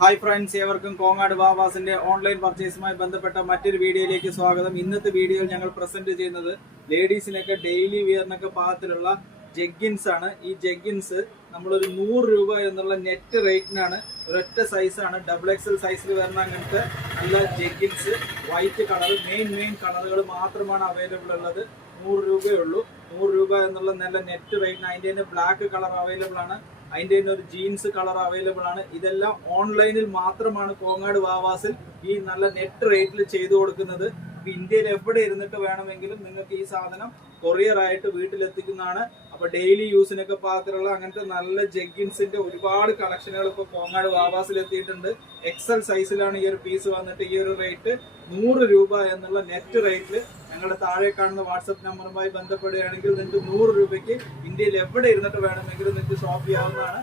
Hi friends, ഏവർക്കും Kongad വാവാസിന്റെ online പർച്ചേസുമായി ബന്ധപ്പെട്ട മറ്റൊരു വീഡിയോയിലേക്ക് സ്വാഗതം. ഇന്നത്തെ വീഡിയോയിൽ ഞങ്ങൾ പ്രസന്റ് ചെയ്യുന്നത് ലേഡീസിനൊക്കെ ഡെയിലി വിയറിനൊക്കെ പാകത്തിലുള്ള ജഗ്ഗിൻസ് ആണ്. ഈ ജഗ്ഗിൻസ് നമ്മളൊരു 100 രൂപ എന്നുള്ള നെറ്റ് റേറ്റിനാണ്. ഒരൊറ്റ സൈസാണ്, XXL സൈസിൽ വരുന്ന അങ്ങനത്തെ നല്ല ജഗ്ഗിൻസ്. വൈറ്റ് കളർ, മെയിൻ കളറുകൾ മാത്രമാണ് അവൈലബിൾ ഉള്ളത്. 100 രൂപയേ ഉള്ളൂ. 100 രൂപ എന്നുള്ള നല്ല നെറ്റ് റേറ്റിന്. അതിൻ്റെ തന്നെ ബ്ലാക്ക് കളർ അവൈലബിൾ ആണ്, അതിൻ്റെ തന്നെ ഒരു ജീൻസ് കളർ അവൈലബിൾ ആണ്. ഇതെല്ലാം ഓൺലൈനിൽ മാത്രമാണ് കോങ്ങാട് വാവാസിൽ ഈ നല്ല നെറ്റ് റേറ്റിൽ ചെയ്തു കൊടുക്കുന്നത്. ഇന്ത്യയിൽ എവിടെ ഇരുന്നിട്ട് വേണമെങ്കിലും നിങ്ങൾക്ക് ഈ സാധനം കൊറിയർ ആയിട്ട് വീട്ടിലെത്തിക്കുന്നതാണ്. അപ്പൊ ഡെയിലി യൂസിനൊക്കെ പാകത്തിലുള്ള അങ്ങനത്തെ നല്ല ജഗ്ഗിൻസിന്റെ ഒരുപാട് കളക്ഷനുകൾ ഇപ്പോൾ കോങ്ങാട് വാവാസിൽ എത്തിയിട്ടുണ്ട്. XL സൈസിലാണ് ഈ ഒരു പീസ് വന്നിട്ട്. ഈ ഒരു റേറ്റ് 100 രൂപ എന്നുള്ള നെറ്റ് റേറ്റിൽ ഞങ്ങളുടെ താഴെ കാണുന്ന വാട്സപ്പ് നമ്പറുമായി ബന്ധപ്പെടുകയാണെങ്കിൽ നിങ്ങൾക്ക് 100 രൂപയ്ക്ക് ഇന്ത്യയിൽ എവിടെ ഇരുന്നിട്ട് വേണമെങ്കിലും നിങ്ങൾക്ക് ഷോപ്പ് ചെയ്യാവുന്നതാണ്.